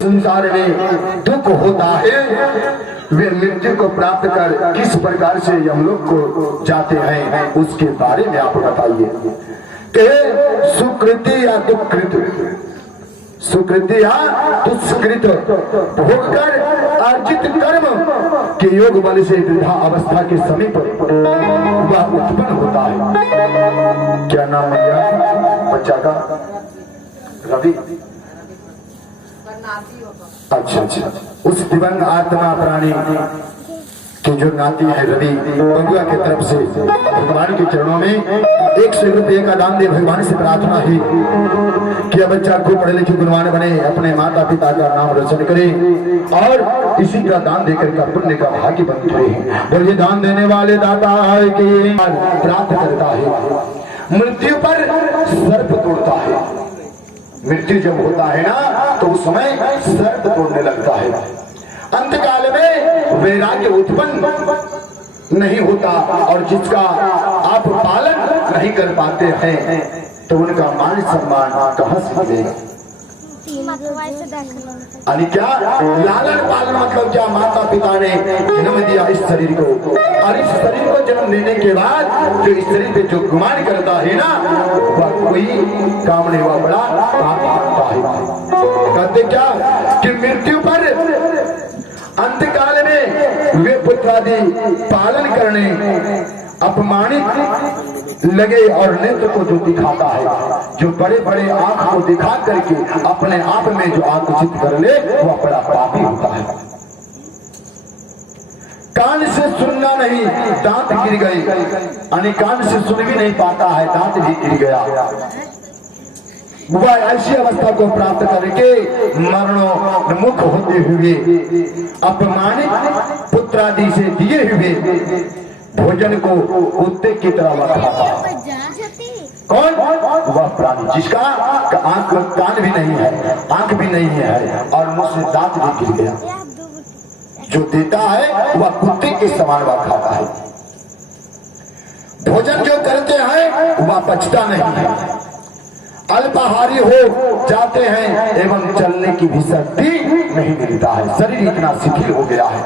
संसार में दुख होता है, वे मृत्यु को प्राप्त कर किस प्रकार से हम लोग को जाते हैं उसके बारे में आप बताइए। कि सुकृति या दुष्कृत, सुकृति या दुष्कृत भोग कर अर्जित कर्म के योग बल से वृद्धा अवस्था के समीप वह उत्पन्न होता है। क्या नाम है बच्चा का? रवि। अच्छा अच्छा, उस दिव्यांग आत्मा प्राणी की जो नाती है रवि, बंगुआ की तरफ से भगवान के चरणों में 100 रुपये का दान दे। भगवान से प्रार्थना है कि बच्चा खूब पढ़े लिखे गुणवान बने, अपने माता पिता का नाम रोशन करे और इसी का दान देकर का पुण्य का भाग्य बनते रहे। और ये दान देने वाले दाता है कि प्राप्त करता है, मृत्यु पर सर्प तोड़ता है। मृत्यु जब होता है ना तो उस समय सर्प तोड़ने लगता है। अंतकाल में वैराग्य उत्पन्न नहीं होता और जिसका आप पालन नहीं कर पाते हैं तो उनका मान सम्मान कहां से मिलेगा? यानी क्या लालन पालन मतलब क्या? माता पिता ने जन्म दिया इस शरीर को और इस शरीर को जन्म देने के बाद जो इस शरीर पे जो गुमान करता है ना वह कोई काम नहीं, हुआ बड़ा पाप करता है। कहते क्या कि मृत्यु पर अंतकाल में वे पुत्रादि पालन करने अपमानित लगे और नेत्र को जो दिखाता है, जो बड़े बड़े आंख को दिखा करके अपने आप में जो आकर्षित कर ले वह बड़ा पापी होता है। कान से सुनना नहीं, दांत गिर गए, यानी कान से सुन भी नहीं पाता है, दांत भी गिर गया। वह ऐसी अवस्था को प्राप्त करके मरणोन्मुख होते हुए अपमानित पुत्रादि से दिए हुए भोजन को कुत्ते की तरह वह खाता है। कौन? वह प्राणी जिसका आंख कान भी नहीं है, आंख भी नहीं है और मुंह से दांत भी गिर गया। जो देता है वह कुत्ते के समान वह खाता है। भोजन जो करते हैं वह पचता नहीं है, अल्पाहारी हो जाते हैं एवं चलने की भी शक्ति नहीं मिलता है। शरीर इतना शिथिल हो गया है।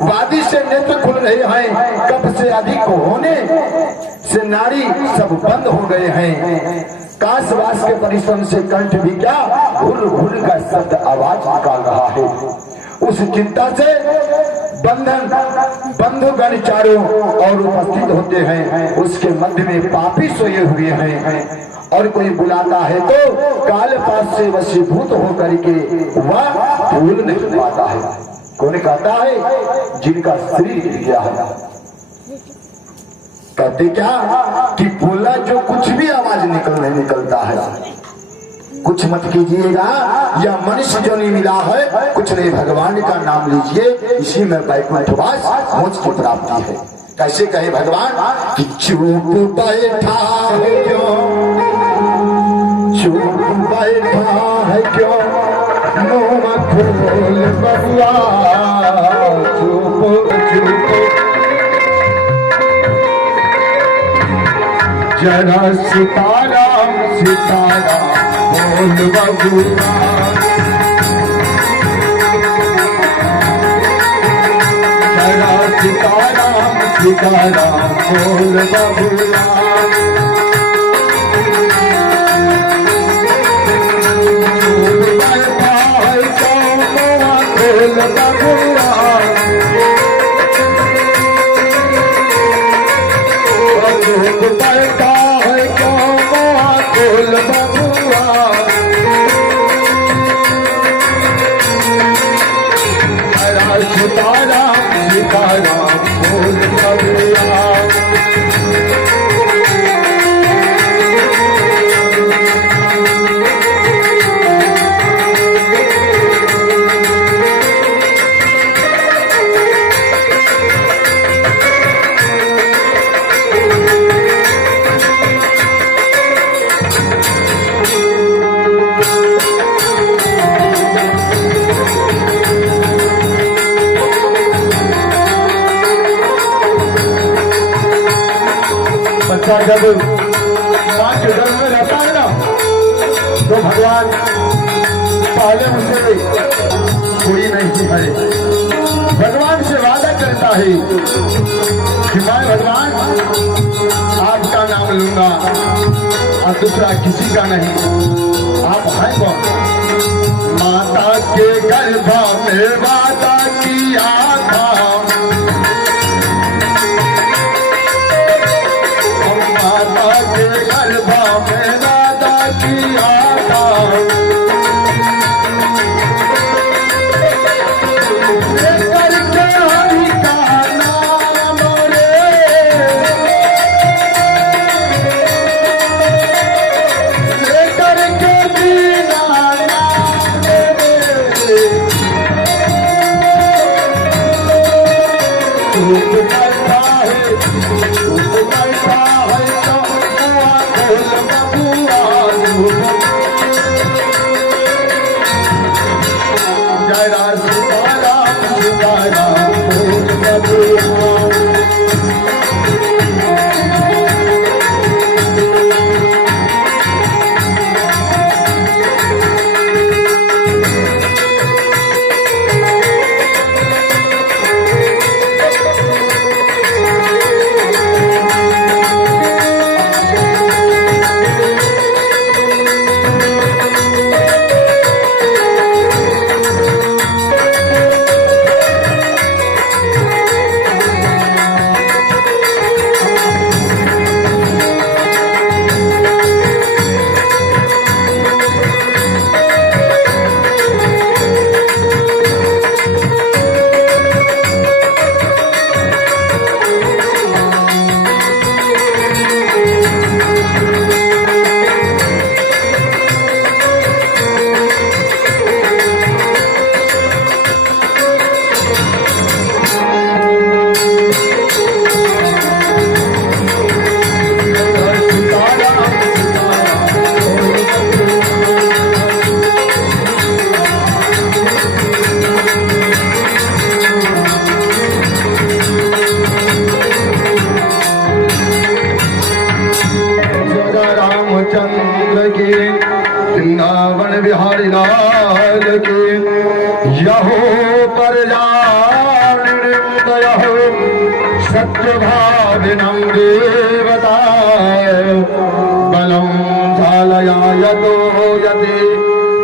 वादी से नेत्र खुल रहे हैं, कप से अधिक होने से नाड़ी सब बंद हो गए हैं। काशवास के परिश्रम से कंठ भी क्या घुल घुल का शब्द आवाज निकाल रहा है। उस चिंता से बंधन बंधुगण चारों और उपस्थित होते हैं, उसके मध्य में पापी सोए हुए हैं और कोई बुलाता है तो काल पास से वशीभूत होकर के वह भूल नहीं पाता है। कौन कहता है? जिनका शरीर गिर गया है। कहते क्या कि बोला जो कुछ भी आवाज निकलता है कुछ मत कीजिएगा, या मनुष्य जो नहीं मिला है कुछ नहीं, भगवान का नाम लीजिए, इसी में वैकुंठवास मोक्ष की प्राप्ति है। कैसे कहे भगवान कि चुप बैठा है क्यों, चुप बैठा है क्यों, मुँह खोल बबुआ, चुप चुप जरा सीताराम सीताराम बोल बबुआ, जरा सीताराम सीताराम बोल बबुआ। जब मां के गर्भ में रहता है ना तो भगवान पहले उसे कोई नहीं है। भगवान से वादा करता है कि मैं भगवान आपका नाम लूंगा और दूसरा किसी का नहीं। आप हैं कौन? माता के गर्भ में वादा किया था, माता के गर्भ में वादा किया था, लेकर के हरि का नाम रे, लेकर के बिना नाम रे, धूप करता है, धूप करता है तो बुआ खोल बबुआ धूप। जय राम सीताराम सीताराम खोल बबुआ। चंद्र के वृंदावन बिहारी लाल के यहो पर यहो सत्य भाविनम देवता बलम झालया यतो यते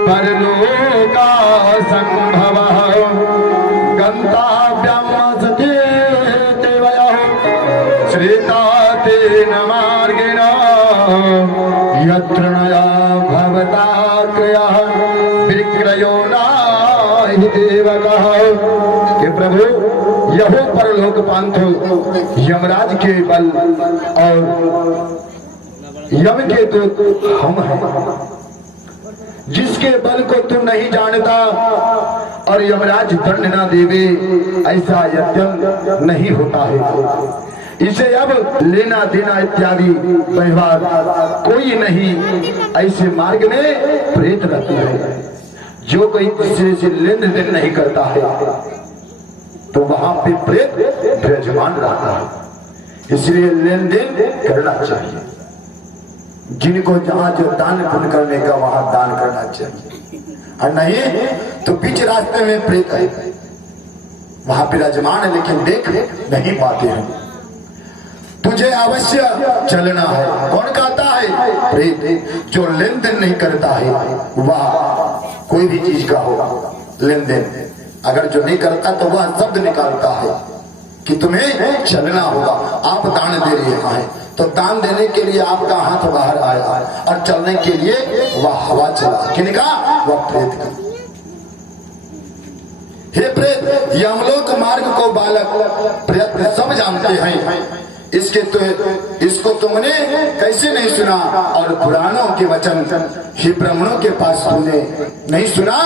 परलोका संभव गंताभ्यम सते देवयः श्रेता तेन मार्गेण यत्र नया भवता क्रयः विक्रयो नाहि देवकः। कि प्रभु यहो परलोक पंथ यमराज के बल और यम के दूत हम हैं, जिसके बल को तुम नहीं जानता और यमराज दंड ना देवे ऐसा यज्ञ नहीं होता है। इसे अब लेना देना इत्यादि व्यवहार कोई नहीं। ऐसे मार्ग में प्रेत रहते हैं। जो कोई दूसरे से लेन देन नहीं करता है तो वहां पे प्रेत विराजमान रहता है। इसलिए लेन देन करना चाहिए। जिनको जहां जो दान पुण्य करने का वहां दान करना चाहिए, और नहीं तो बीच रास्ते में प्रेत है, वहां पे विराजमान है लेकिन देख नहीं पाते हैं। तुझे अवश्य चलना है। कौन कहता है? प्रेत। जो लेन देन नहीं करता है वह कोई भी चीज का हो लेन देन अगर जो नहीं करता तो वह शब्द निकालता है कि तुम्हें चलना होगा। आप दान दे रहे हैं तो दान देने के लिए आपका हाथ बाहर आया और चलने के लिए वह हवा चला। किनका? वह प्रेत का। हे प्रेत, यमलोक मार्ग को बालक प्रयत्न सब जानते हैं। इसको तुमने कैसे नहीं सुना? और पुराणों के वचन ही ब्राह्मणों के पास तुमने नहीं सुना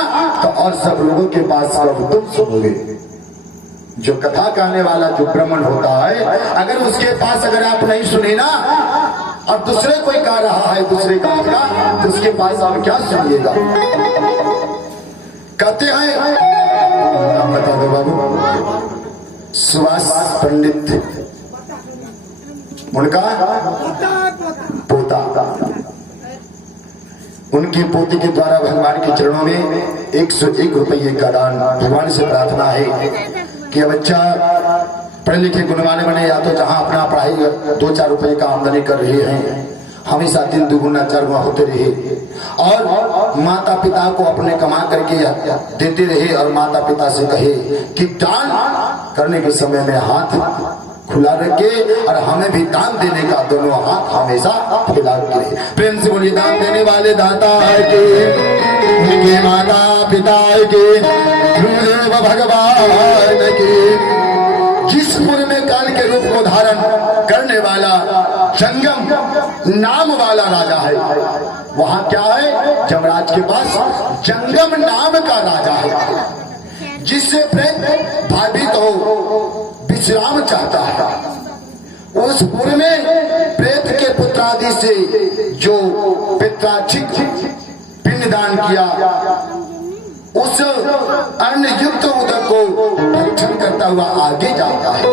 तो और सब लोगों के पास कब तुम सुनोगे? जो कथा कहने वाला जो ब्राह्मण होता है, अगर उसके पास अगर आप नहीं सुने ना और दूसरे कोई कह रहा है दूसरे का तो उसके पास आप क्या सुनिएगा? कहते हैं, नाम बता दो बाबू। सुभाष पंडित, उनका पोता, उनकी पोती के द्वारा भगवान के चरणों में 101 रुपये का दान। भगवान से प्रार्थना है कि बच्चा पढ़े लिखे गुणवान बने, या तो जहां अपना पढ़ाई 2-4 रुपए का आमदनी कर रहे हैं हमेशा दिन दुगुना 4 गुना होते रहे, और माता पिता को अपने कमा करके देते रहे, और माता पिता से कहे कि दान करने के समय में हाथ खुला रखे और हमें भी दान देने का दोनों हाथ हमेशा फैला के। प्रेम से बोलिए दान देने वाले दाता के, उनके माता पिता के, गुरुदेव भगवान के। जिस पुर में काल के रूप को धारण करने वाला जंगम नाम वाला राजा है, वहां क्या है? जमराज के पास जंगम नाम का राजा है, जिससे प्रेत भयभीत हो विश्राम चाहता है। उस पुर में प्रेत के पुत्रादि से जो पित्राचिक पिंडदान किया, उस अन्न युक्त उदक को भक्षण करता हुआ आगे जाता है।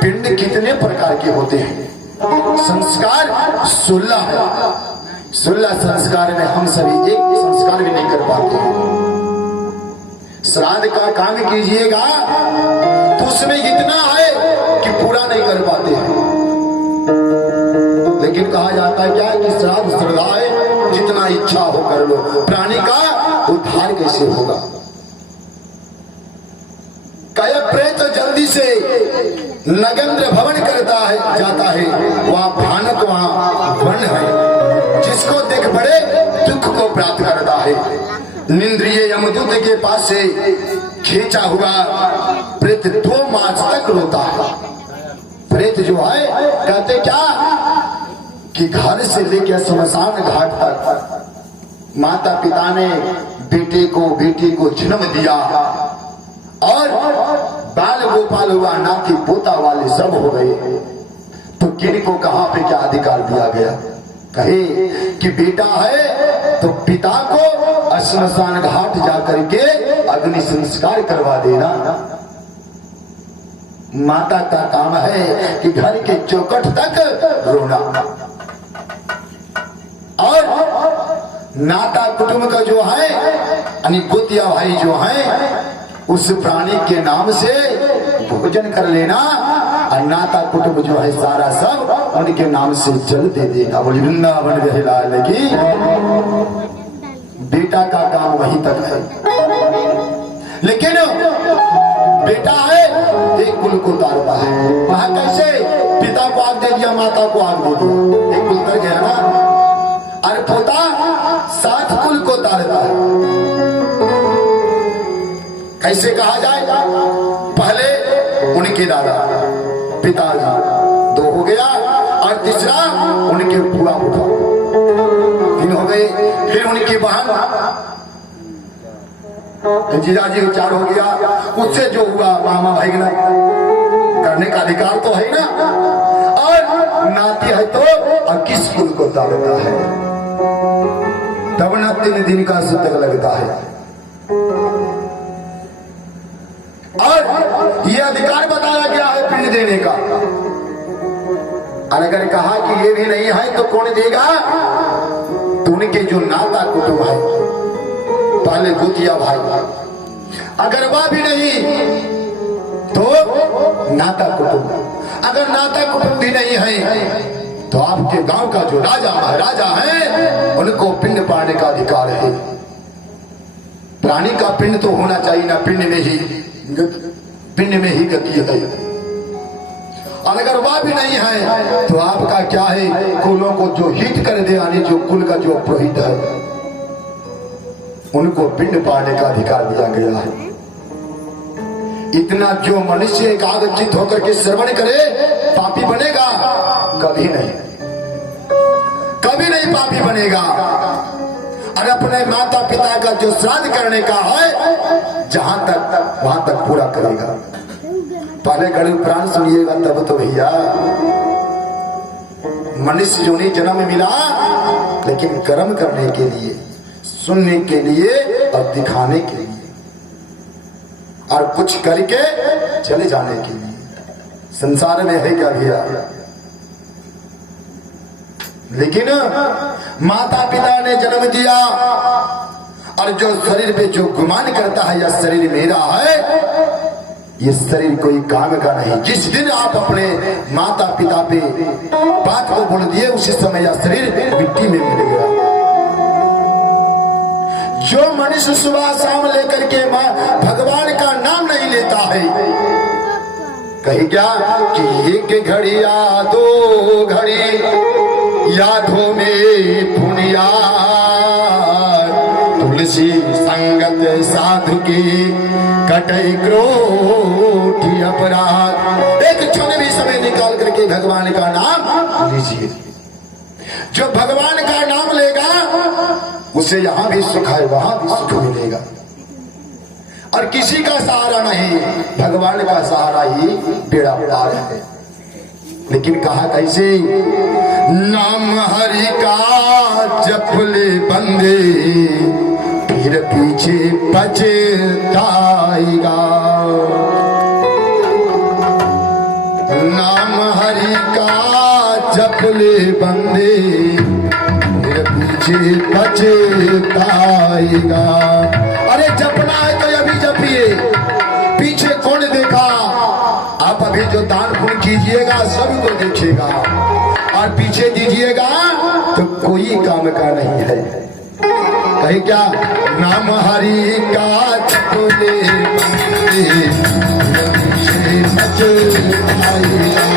पिंड कितने प्रकार के होते हैं? संस्कार 16 है। 16 संस्कार में हम सभी एक संस्कार भी नहीं कर पाते हैं। श्राद्ध का काम कीजिएगा तो उसमें इतना है कि पूरा नहीं कर पाते हैं, लेकिन कहा जाता है क्या कि श्राद्ध श्रद्धा है, जितना इच्छा हो कर लो। प्राणी का उद्धार कैसे होगा? कय प्रेत जल्दी से नगेंद्र भवन करता है जाता है, वह भानक वहां वन है, जिसको देख बड़े दुख को प्राप्त करता है। निंद्रिय यमदूत के पास से खींचा हुआ प्रेत 2 मास तक रोता है। प्रेत जो है कहते क्या कि घर से लेकर शमशान घाट तक माता पिता ने बेटे को बेटी को जन्म दिया, और बाल गोपाल हुआ, नाती पोता वाले सब हो गए, तो किनको कहां पे क्या अधिकार दिया गया? कहे कि बेटा है तो पिता को शमशान घाट जाकर के अग्नि संस्कार करवा देना। माता का काम है कि घर के चौखट तक रोना, और नाता कुटुंब का जो है यानी गोतिया भाई जो है, उस प्राणी के नाम से भोजन कर लेना, और नाता कुटुंब जो है सारा सब उनके नाम से जल दे देना। बोली वृंदावन बिहारी लाल की। बेटा का काम वहीं तक है, लेकिन बेटा है एक कुल को तारता है। वहां कैसे? पिता को आग दे दिया, माता को आग दे दिया, एक कुल तर गया ना। और पोता 7 कुल को तारता है। कैसे कहा जाए? पहले उनके दादा पिताजी 2 हो गया, और तीसरा उनके बुआ उठा 3 हो गए, फिर उनकी बहन जीजाजी 4 हो गया, उससे जो हुआ मामा भाई ना करने का अधिकार तो है ना, और नाती है तो 21 कुल को तारता है, तब ना 3 दिन का सूतक लगता है। और ये अधिकार बताया गया है पिंड देने का। और अगर कहा कि ये भी नहीं है तो कौन देगा? तो उनके जो नाता कुटुंब है, पहले गोतिया भाई, अगर वह भी नहीं तो नाता कुटुंब, अगर नाता कुटुंब भी नहीं है तो आपके गांव का जो राजा महाराजा है उनको पिंड पाने का अधिकार है। प्राणी का पिंड तो होना चाहिए ना, पिंड में ही गति है। और अगर वह भी नहीं है तो आपका क्या है? कुलों को जो हित कर दे, यानी जो कुल का जो पुरोहित है उनको पिंड पाने का अधिकार दिया गया है। इतना जो मनुष्य एकाग्रचित होकर के श्रवण करे पापी बनेगा? कभी नहीं, कभी नहीं पापी बनेगा। और अपने माता पिता का जो श्राद्ध करने का है जहां तक वहां तक पूरा करेगा। पहले गरीब प्राण सुनिएगा तब तो भैया। मनुष्य जो नहीं जन्म मिला, लेकिन कर्म करने के लिए, सुनने के लिए और दिखाने के लिए, और कुछ करके चले जाने के लिए। संसार में है क्या भैया? लेकिन माता पिता ने जन्म दिया और जो शरीर पे जो गुमान करता है यह शरीर मेरा है, ये शरीर कोई काम का नहीं। जिस दिन आप अपने माता पिता पे बात को बोल दिए उसी समय यह शरीर मिट्टी में मिल गया। जो मनुष्य सुबह शाम लेकर के भगवान का नाम नहीं लेता है, कही क्या कि एक घड़ी या दो घड़ी यादों में पुनिया, तुलसी संगत साधु की कटई क्रोधी अपराध। एक क्षण भी समय निकाल करके भगवान का नाम लीजिए। जो भगवान का नाम लेगा उसे यहां भी सुख है वहां भी सुख मिलेगा। और किसी का सहारा नहीं, भगवान का सहारा ही बेड़ा पार है। लेकिन कहा कैसे, नाम हरि का जप ले बंदे फिर पीछे पछताएगा। नाम हरि का जप ले बंदे फिर पीछे पछताएगा। अरे जपना है तो अभी जपिए, पीछे कौन देखा। आप अभी जो दान पुण्य कीजिएगा सभी को देखेगा, और पीछे दीजिएगा तो कोई काम का नहीं है। कहीं क्या, नाम हरि का जपले बंदे पीछे पछताएगा।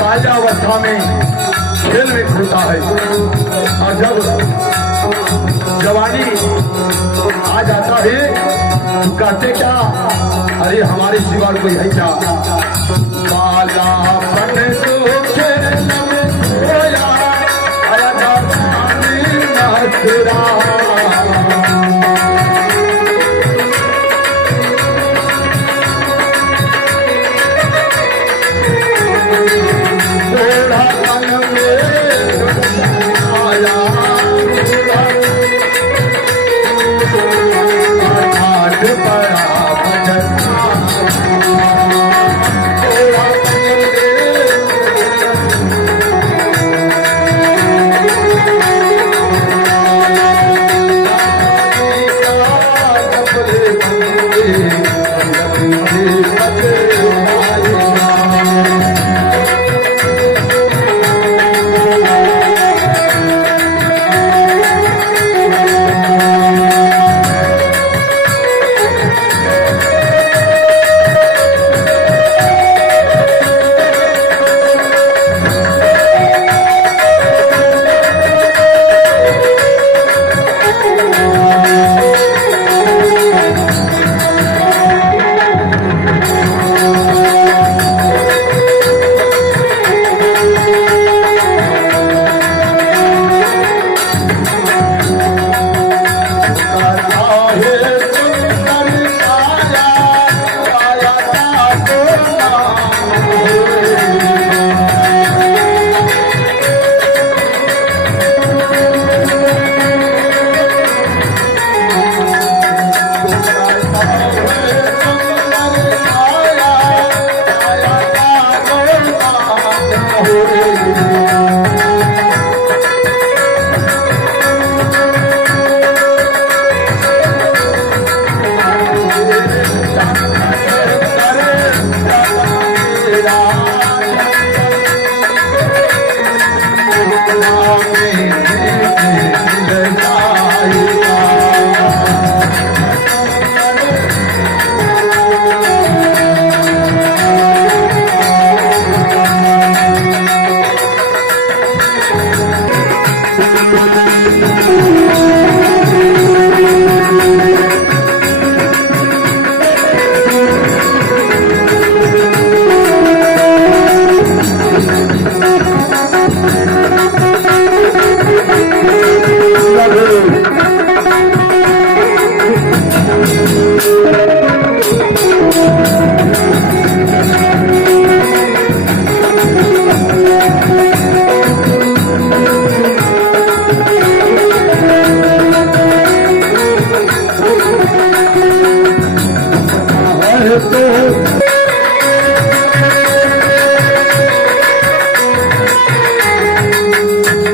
बाल्यावस्था में खेल में होता है, और जब जवानी आ जाता है तो कहते क्या, अरे हमारे सिवा कोई है क्या। बालापन तो खेल में खोया, अरे जवानी मथुरा।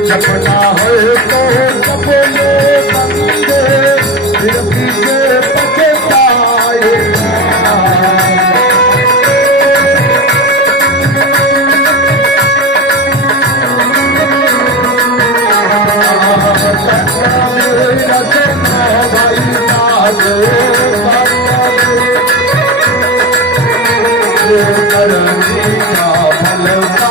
चपटा है तो चपले बंदे फिर पीछे पछताए भाई